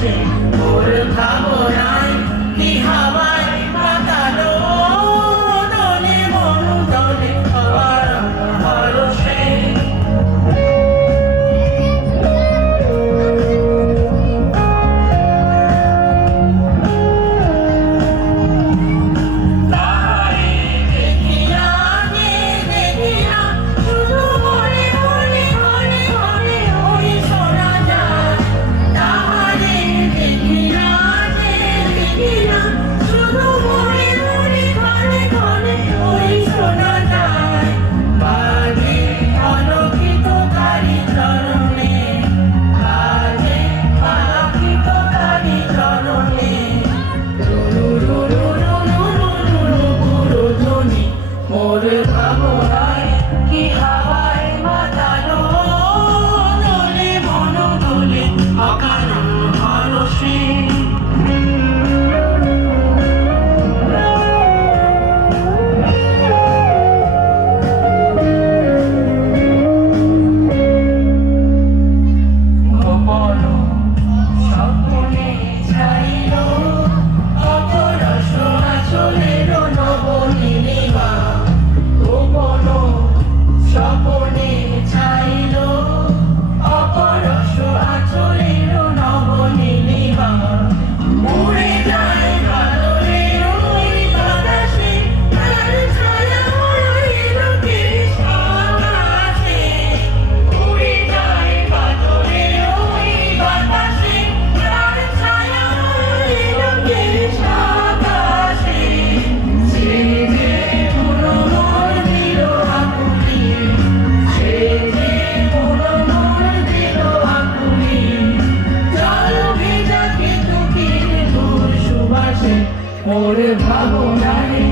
ভালোবাসে মোর ভাবনায় কি হাওয়ায় মাতালো দলে মন দলে আমার ভরসে মোর ভাবনায় কি হাওয়ায় মাতালো দলে মন দলে অকারণ ভরসে গোপন স্বপ্নে ছাইল অপরস আঁচলের নবনীলিমা স্বপনে ছাইল অপরস আঁচলের নবনীলিমা উড়ে যায় বাদলের ওই বাতাসে তার ছায়া রইল শেষ আকাশে উড়ে যায় বাদলের ওই বাতাসে তার ছায়া রইল শেষ আকাশে সে যে মনোমন দিল আকুলি সে যে মনোমন দিল আকুলি জল ভেজা কেতুকির দূর সুবাসে মোর ভাবনায়